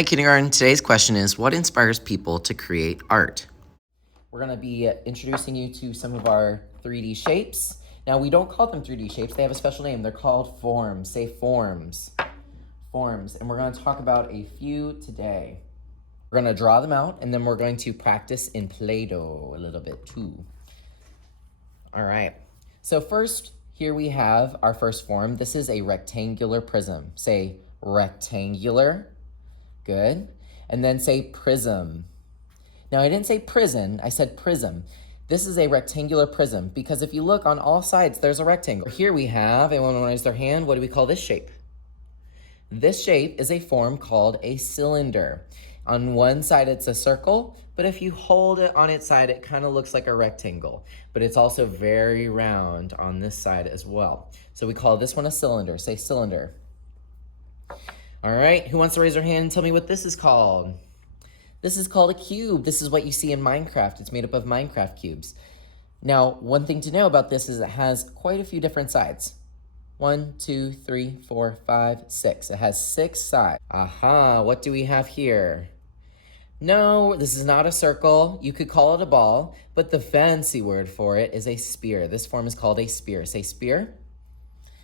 Hi, kindergarten. Today's question is, what inspires people to create art? We're going to be introducing you to some of our 3D shapes. Now, we don't call them 3D shapes. They have a special name. They're called forms. Say forms. Forms. And we're going to talk about a few today. We're going to draw them out, and then we're going to practice in PlayDoh a little bit too. All right. So first, here we have our first form. This is a rectangular prism. Say rectangular. Good. And then say prism. Now, I didn't say prison, I said prism. This is a rectangular prism because if you look on all sides, there's a rectangle. Here we have, anyone raise their hand, what do we call this shape? This shape is a form called a cylinder. On one side, it's a circle, but if you hold it on its side, it kind of looks like a rectangle, but it's also very round on this side as well. So we call this one a cylinder. Say cylinder. All right, who wants to raise their hand and tell me what this is called? This is called a cube. This is what you see in Minecraft. It's made up of Minecraft cubes. Now, one thing to know about this is it has quite a few different sides. 1, 2, 3, 4, 5, 6. It has 6 sides. Aha, what do we have here? No, this is not a circle. You could call it a ball, but the fancy word for it is a spear. This form is called a spear. Say spear.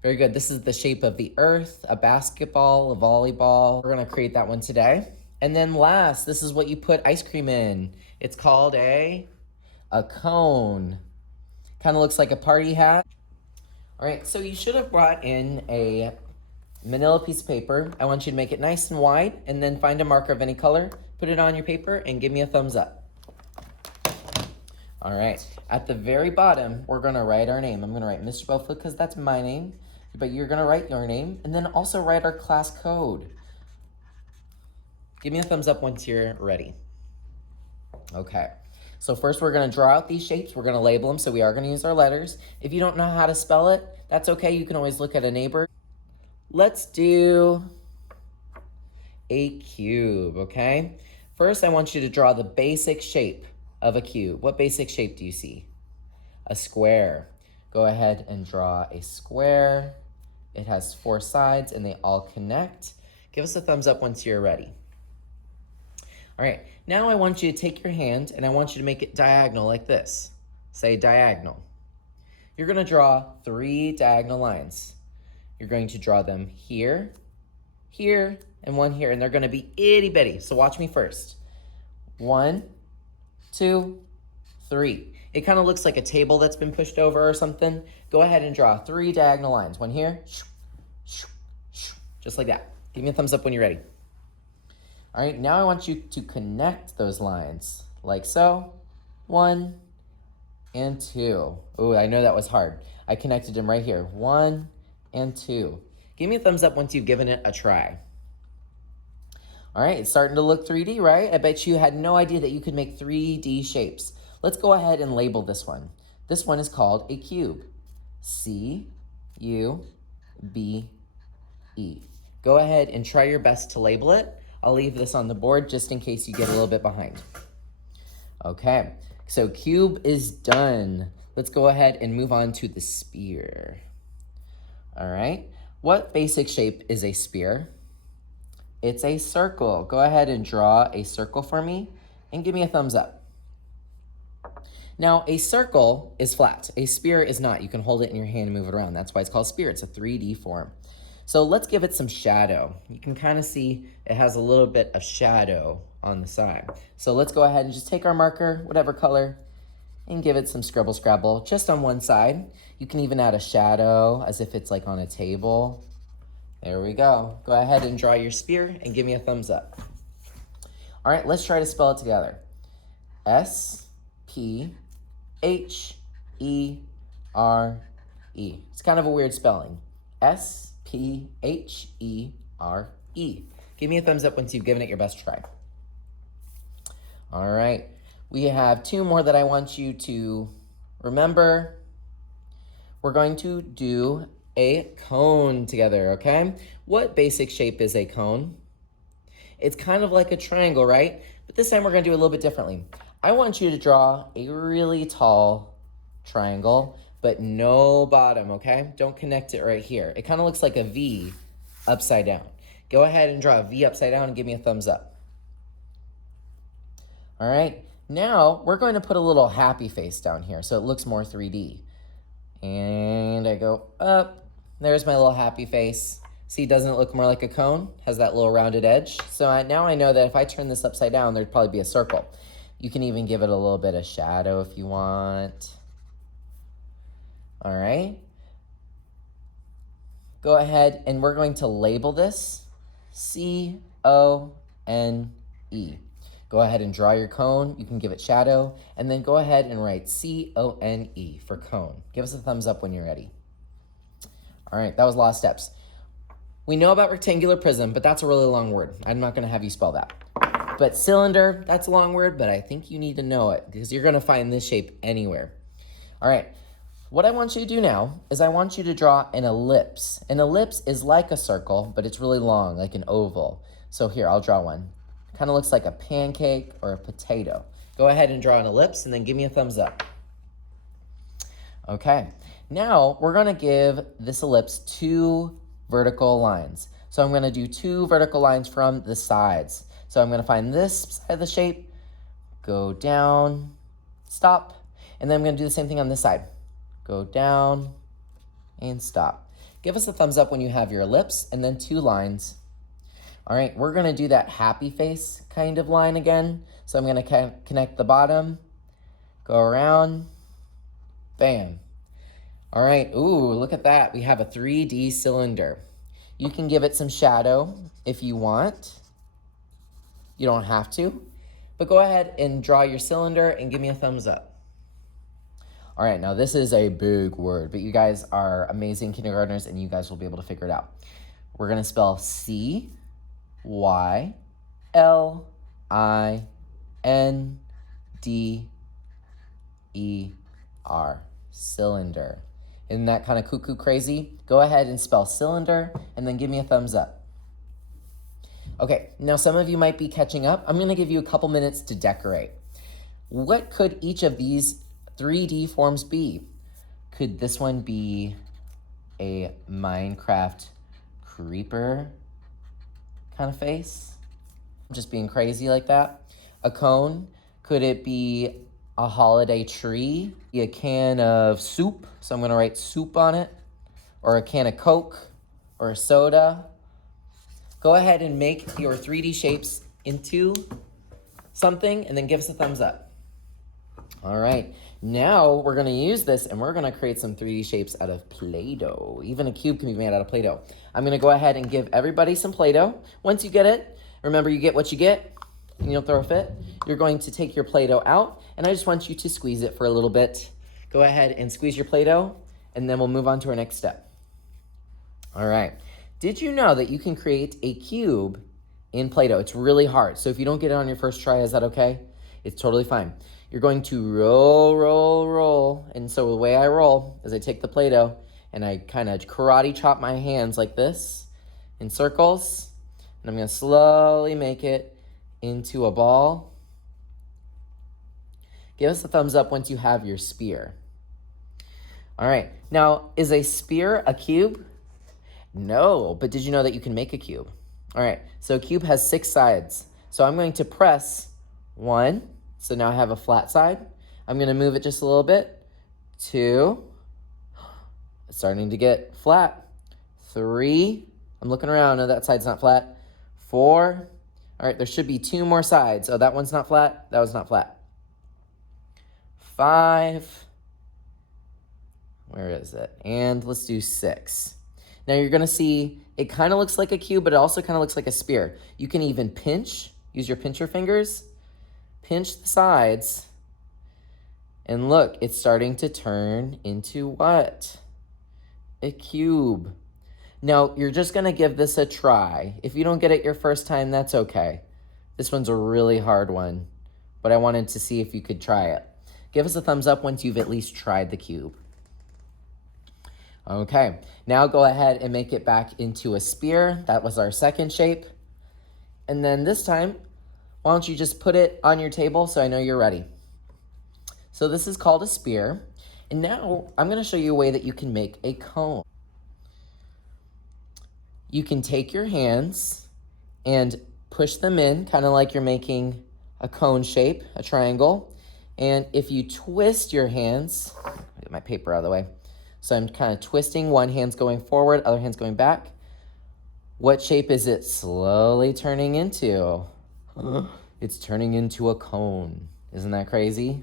Very good. This is the shape of the earth, a basketball, a volleyball. We're going to create that one today. And then last, this is what you put ice cream in. It's called a cone. Kind of looks like a party hat. All right, so you should have brought in a manila piece of paper. I want you to make it nice and wide and then find a marker of any color, put it on your paper, and give me a thumbs up. All right, at the very bottom, we're gonna write our name. I'm gonna write Mr. Belfoot because that's my name, but you're gonna write your name and then also write our class code. Give me a thumbs up once you're ready. Okay, so first we're gonna draw out these shapes. We're gonna label them, so we are gonna use our letters. If you don't know how to spell it, that's okay. You can always look at a neighbor. Let's do a cube, okay? First, I want you to draw the basic shape of a cube. What basic shape do you see? A square. Go ahead and draw a square. It has 4 sides and they all connect. Give us a thumbs up once you're ready. All right, now I want you to take your hand and I want you to make it diagonal like this. Say diagonal. You're gonna draw 3 diagonal lines. You're going to draw them here, here, and 1 here, and they're gonna be itty bitty. So watch me first. 1, 2, 3. It kind of looks like a table that's been pushed over or something. Go ahead and draw 3 diagonal lines. 1 here, just like that. Give me a thumbs up when you're ready. All right, now I want you to connect those lines like so. 1 and 2. Oh, I know that was hard. I connected them right here. 1 and 2. Give me a thumbs up once you've given it a try. All right, it's starting to look 3D, right? I bet you had no idea that you could make 3D shapes. Let's go ahead and label this one. This one is called a cube. C-U-B-E. Go ahead and try your best to label it. I'll leave this on the board just in case you get a little bit behind. Okay, so cube is done. Let's go ahead and move on to the spear. All right, what basic shape is a spear? It's a circle. Go ahead and draw a circle for me and give me a thumbs up. Now, a circle is flat. A spear is not. You can hold it in your hand and move it around. That's why it's called spear. It's a 3D form. So let's give it some shadow. You can kind of see it has a little bit of shadow on the side. So let's go ahead and just take our marker, whatever color, and give it some scribble scrabble just on one side. You can even add a shadow as if it's like on a table. There we go. Go ahead and draw your spear and give me a thumbs up. All right, let's try to spell it together. S-P-H-E-R-E. It's kind of a weird spelling. S-P-H-E-R-E. Give me a thumbs up once you've given it your best try. All right, we have 2 more that I want you to remember. We're going to do a cone together, okay? What basic shape is a cone? It's kind of like a triangle, right? But this time we're gonna do it a little bit differently. I want you to draw a really tall triangle, but no bottom, okay? Don't connect it right here. It kind of looks like a V upside down. Go ahead and draw a V upside down and give me a thumbs up. All right, now we're going to put a little happy face down here so it looks more 3D. And I go up. There's my little happy face. See, doesn't it look more like a cone? Has that little rounded edge. So now I know that if I turn this upside down, there'd probably be a circle. You can even give it a little bit of shadow if you want. All right. Go ahead and we're going to label this C-O-N-E. Go ahead and draw your cone. You can give it shadow. And then go ahead and write C-O-N-E for cone. Give us a thumbs up when you're ready. All right, that was a lot of steps. We know about rectangular prism, but that's a really long word. I'm not going to have you spell that. But cylinder, that's a long word, but I think you need to know it because you're going to find this shape anywhere. All right, what I want you to do now is I want you to draw an ellipse. An ellipse is like a circle, but it's really long, like an oval. So here, I'll draw one. Kind of looks like a pancake or a potato. Go ahead and draw an ellipse and then give me a thumbs up. Okay, now we're going to give this ellipse 2 vertical lines. So I'm going to do 2 vertical lines from the sides. So I'm going to find this side of the shape, go down, stop, and then I'm going to do the same thing on this side. Go down and stop. Give us a thumbs up when you have your ellipse and then 2 lines. All right, we're going to do that happy face kind of line again. So I'm going to connect the bottom, go around, bam. All right, ooh, look at that. We have a 3D cylinder. You can give it some shadow if you want. You don't have to, but go ahead and draw your cylinder and give me a thumbs up. All right, now this is a big word, but you guys are amazing kindergartners and you guys will be able to figure it out. We're gonna spell C-Y-L-I-N-D-E-R, cylinder. Isn't that kind of cuckoo crazy? Go ahead and spell cylinder and then give me a thumbs up. Okay, now some of you might be catching up. I'm gonna give you a couple minutes to decorate. What could each of these 3D forms be? Could this one be a Minecraft creeper kind of face? Just being crazy like that? A cone? Could it be a holiday tree? A can of soup, so I'm gonna write soup on it. Or a can of Coke, or a soda. Go ahead and make your 3D shapes into something and then give us a thumbs up. All right, now we're gonna use this and we're gonna create some 3D shapes out of Play-Doh. Even a cube can be made out of Play-Doh. I'm gonna go ahead and give everybody some Play-Doh. Once you get it, remember you get what you get and you don't throw a fit. You're going to take your Play-Doh out and I just want you to squeeze it for a little bit. Go ahead and squeeze your Play-Doh and then we'll move on to our next step. All right. Did you know that you can create a cube in Play-Doh? It's really hard. So if you don't get it on your first try, is that okay? It's totally fine. You're going to roll, roll, roll. And so the way I roll is I take the Play-Doh and I kind of karate chop my hands like this in circles. And I'm going to slowly make it into a ball. Give us a thumbs up once you have your spear. All right. Now, is a spear a cube? No, but did you know that you can make a cube? All right, so a cube has 6 sides. So I'm going to press 1. So now I have a flat side. I'm going to move it just a little bit. 2. It's starting to get flat. 3. I'm looking around. No, that side's not flat. 4. All right, there should be 2 more sides. Oh, that one's not flat. That one's not flat. 5. Where is it? And let's do 6. Now you're gonna see it kind of looks like a cube, but it also kind of looks like a spear. You can even pinch, use your pincher fingers, pinch the sides, and look, it's starting to turn into what? A cube. Now you're just gonna give this a try. If you don't get it your first time, that's okay. This one's a really hard one, but I wanted to see if you could try it. Give us a thumbs up once you've at least tried the cube. Okay, now go ahead and make it back into a spear. That was our second shape. And then this time, why don't you just put it on your table so I know you're ready. So this is called a spear. And now I'm gonna show you a way that you can make a cone. You can take your hands and push them in, kind of like you're making a cone shape, a triangle. And if you twist your hands, get my paper out of the way. So I'm kind of twisting, one hand's going forward, other hand's going back. What shape is it slowly turning into? It's turning into a cone. Isn't that crazy?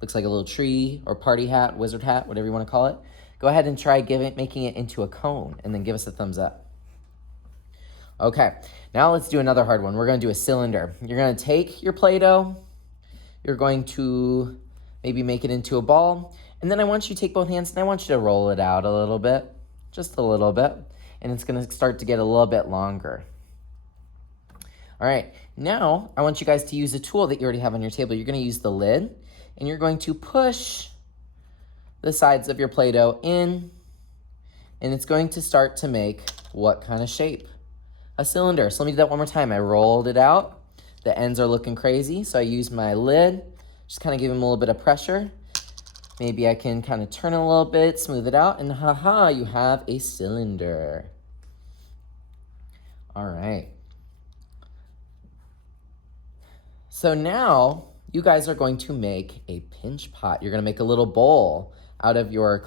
Looks like a little tree or party hat, wizard hat, whatever you want to call it. Go ahead and try making it into a cone and then give us a thumbs up. Okay, now let's do another hard one. We're going to do a cylinder. You're going to take your Play-Doh. You're going to maybe make it into a ball. And then I want you to take both hands and I want you to roll it out a little bit, just a little bit. And it's going to start to get a little bit longer. All right, now I want you guys to use a tool that you already have on your table. You're going to use the lid and you're going to push the sides of your Play-Doh in. And it's going to start to make what kind of shape? A cylinder. So let me do that one more time. I rolled it out. The ends are looking crazy, so I use my lid. Just kind of give them a little bit of pressure. Maybe I can kind of turn it a little bit, smooth it out, and haha, you have a cylinder. All right. So now you guys are going to make a pinch pot. You're going to make a little bowl out of your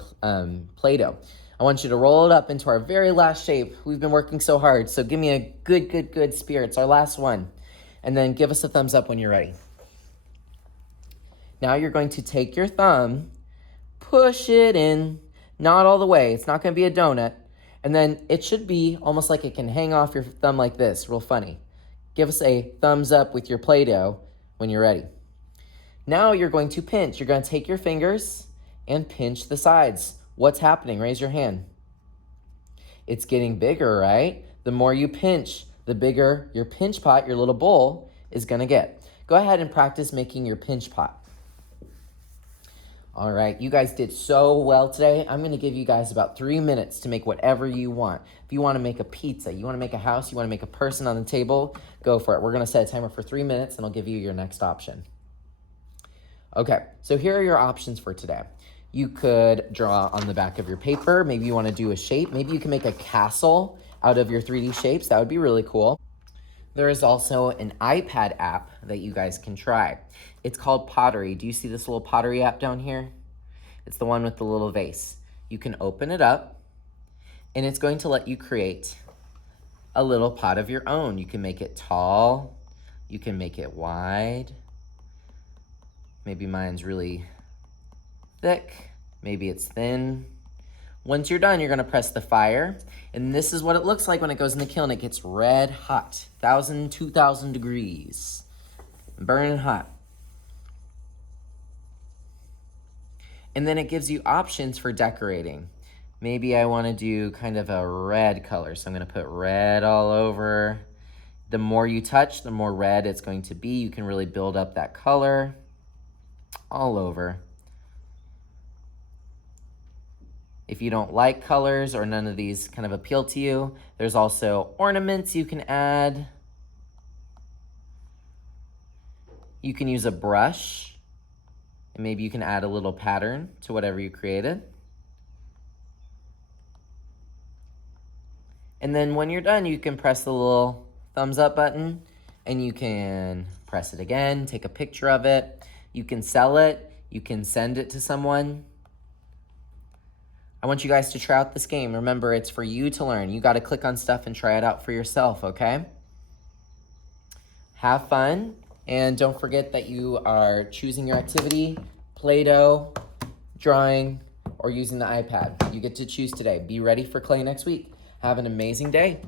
Play-Doh. I want you to roll it up into our very last shape. We've been working so hard, so give me a good spirit. It's our last one. And then give us a thumbs up when you're ready. Now you're going to take your thumb, push it in, not all the way. It's not going to be a donut. And then it should be almost like it can hang off your thumb like this, real funny. Give us a thumbs up with your Play-Doh when you're ready. Now you're going to pinch. You're going to take your fingers and pinch the sides. What's happening? Raise your hand. It's getting bigger, right? The more you pinch, the bigger your pinch pot, your little bowl, is going to get. Go ahead and practice making your pinch pot. All right, you guys did so well today. I'm going to give you guys about 3 minutes to make whatever you want. If you want to make a pizza, you want to make a house, you want to make a person on the table, go for it. We're going to set a timer for 3 minutes, and I'll give you your next option. Okay, so here are your options for today. You could draw on the back of your paper. Maybe you want to do a shape. Maybe you can make a castle out of your 3D shapes. That would be really cool. There is also an iPad app that you guys can try. It's called Pottery. Do you see this little Pottery app down here? It's the one with the little vase. You can open it up, and it's going to let you create a little pot of your own. You can make it tall. You can make it wide. Maybe mine's really thick, maybe it's thin. Once you're done, you're gonna press the fire, and this is what it looks like when it goes in the kiln. It gets red hot, 1,000, 2,000 degrees, burning hot. And then it gives you options for decorating. Maybe I wanna do kind of a red color, so I'm gonna put red all over. The more you touch, the more red it's going to be. You can really build up that color all over. If you don't like colors or none of these kind of appeal to you, there's also ornaments you can add. You can use a brush, and maybe you can add a little pattern to whatever you created. And then when you're done, you can press the little thumbs up button, and you can press it again, take a picture of it. You can sell it. You can send it to someone. I want you guys to try out this game. Remember, it's for you to learn. You got to click on stuff and try it out for yourself, okay? Have fun, and don't forget that you are choosing your activity, Play-Doh, drawing, or using the iPad. You get to choose today. Be ready for clay next week. Have an amazing day.